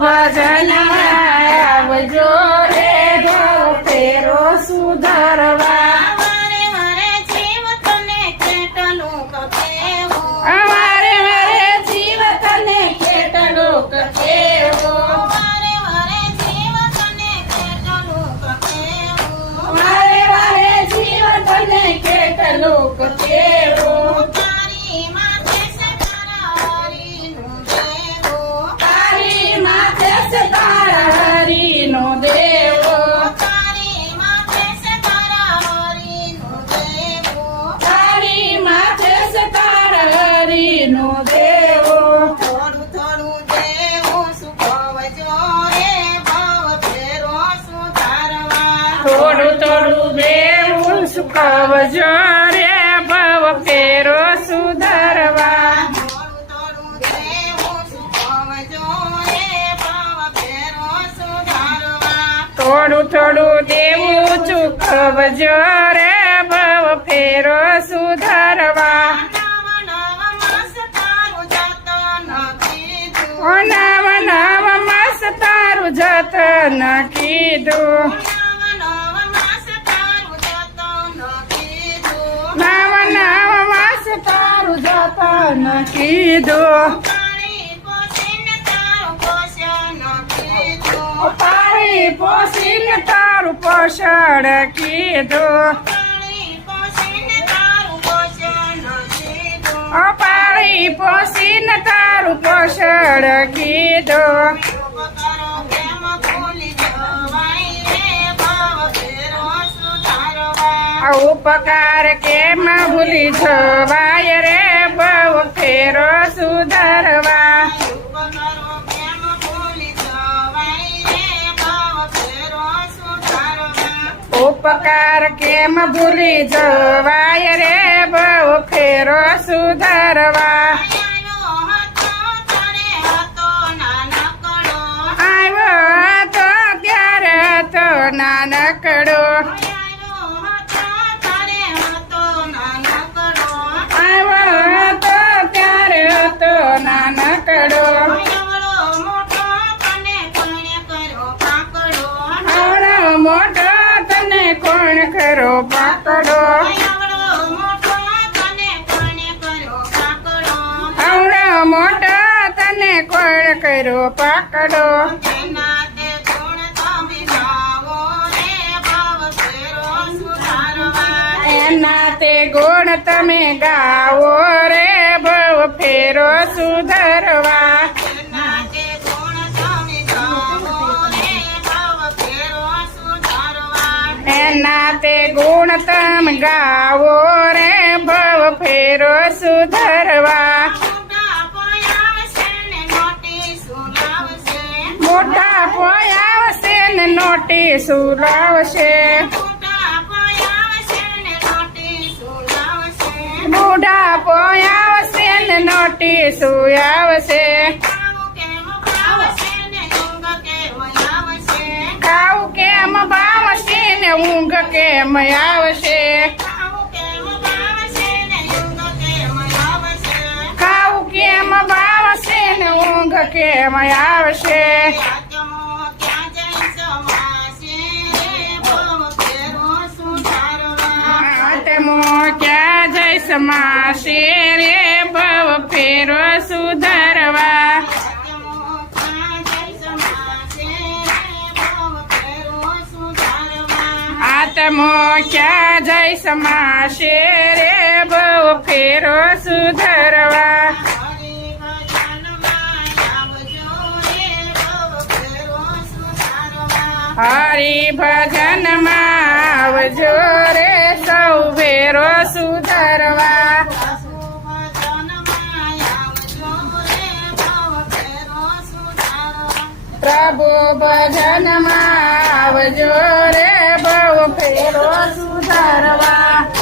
ભજન આવજો રે ભવ ફેરો સુધારવા વારે વારે જીવ તને કેટલું કહેવું અમારે મારે જીવ તને કેટલું કહેવું વારે વારે જીવ તને કેટલું કહેવું મારે મારે જીવ તને કેટલું કહેવું તારી માથે છે તારા હરીનું દેવું તારી માથે છે તારા હરીનો દેવો તારી માથે છે તારા હરીનું દેવું તારી માથે છે તારા હરીનો દેવો થોડું થોડું દેવું સુખવજો રે ભાવ ફેરો સુધારવા થોડું થોડું દેવું સુકવજો રે ભવ ફેરો સુધારવા થોડું થોડું દેવું સુખવજો રે ભાવ ફેરો સુધારવા થોડું થોડું દેવું ચૂકવજો રે ભવ ફેરો સુધારવા નવ નવ માસ તારું જતન કીધું ઓ નવ નવ માસ તારું જતન કીધું નવ નવ માસ તારું જતન કીધું નવ નવ માસ તારું જતન કીધું પાણી પોષીને તારું પોષણ કીધું પાણી પોષીને તારું પોષણ કીધું પાણી પોષીને તારું પોષણ કીધું ઓ પાણી પોષીને તારું પોષણ કીધું ઉપકારો પ્રેમ ભૂલી જવાય રે ભાવ ફેરો સુધારવા આ ઉપકાર કેમ ભૂલી જવાય રે ભવ ફેરો સુધારવા ઉપકારો પ્રેમ ભૂલી જવાય રે ભાવ ફેરો સુધારવા ઉપકાર કેમ ભૂલી જવાય રે ભવ ફેરો સુધારવા આવ્યો હતો તારે હતો નાનકડો આવ્યો તો ત્યારે તો નાનકડો આવ્યો હતો તારે હતો નાનકડો આવ્યો તો ત્યારે તો નાનકડો એવડો મોટો તને કોણે કર્યો કાકડો આવડો મોટો તને કોણ ખરો પાકડો એવડો મોટો તને કોણે કર્યો કાકડો આવડો મોટો તને કોણ કર્યો પાકડો તેના તે ગુણ તમે ગાવો રે ભાવ ફેરો સુધારવા એના તે ગુણ તમે ગાવો રે ભવ ફેરો સુધારવા તેના તે ગુણ તમે ગાવો રે ભાવ ફેરો સુધારવા એના તે ગુણ તમે ગાવો રે ભવ ફેરો સુધારવા મોટા પોયાવશે ને નોટિસ લાવશે મોટા પોયાવશે ને નોટિસ લાવશે મોટા પોયાવશે ને નોટિસ લાવશે બુઢા પોયાવશે ને નોટિસ આવશે ખાવું કેમ ભાવશે ને ઊંઘ કેમ આવશે ખાવું કેમ ભાવશે ને ઊંઘ કેમ આવશે ખાવું કેમ ભાવશે ને ઊંઘ કેમ આવશે ખાવું કેમ ભાવશે ને ઊંઘ કેમ આવશે આત્મો ક્યાં જઈ સમાશે ભાવ ફેરો સુધારવા આત્મો ક્યાં જઈ સમાશે રે ભવ ફેરો સુધારવા આત્મો ક્યાં જઈ સમાશે ભાવ ફેરો સુધારવા આત્મો ક્યાં જઈ સમાશે રે ભવ ફેરો સુધારવા હરિ ભજનમાં આવજો રે ભાવ ફેરો સુધારવા હરિ ભજનમાં આવજો રે સૌ ફેરો સુધારવા સાસુ ભજનમાં આવજો રે ભાવ ફેરો સુધારવા પ્રભુ ભજનમાં આવજો રે ભવ ફેરો સુધારવા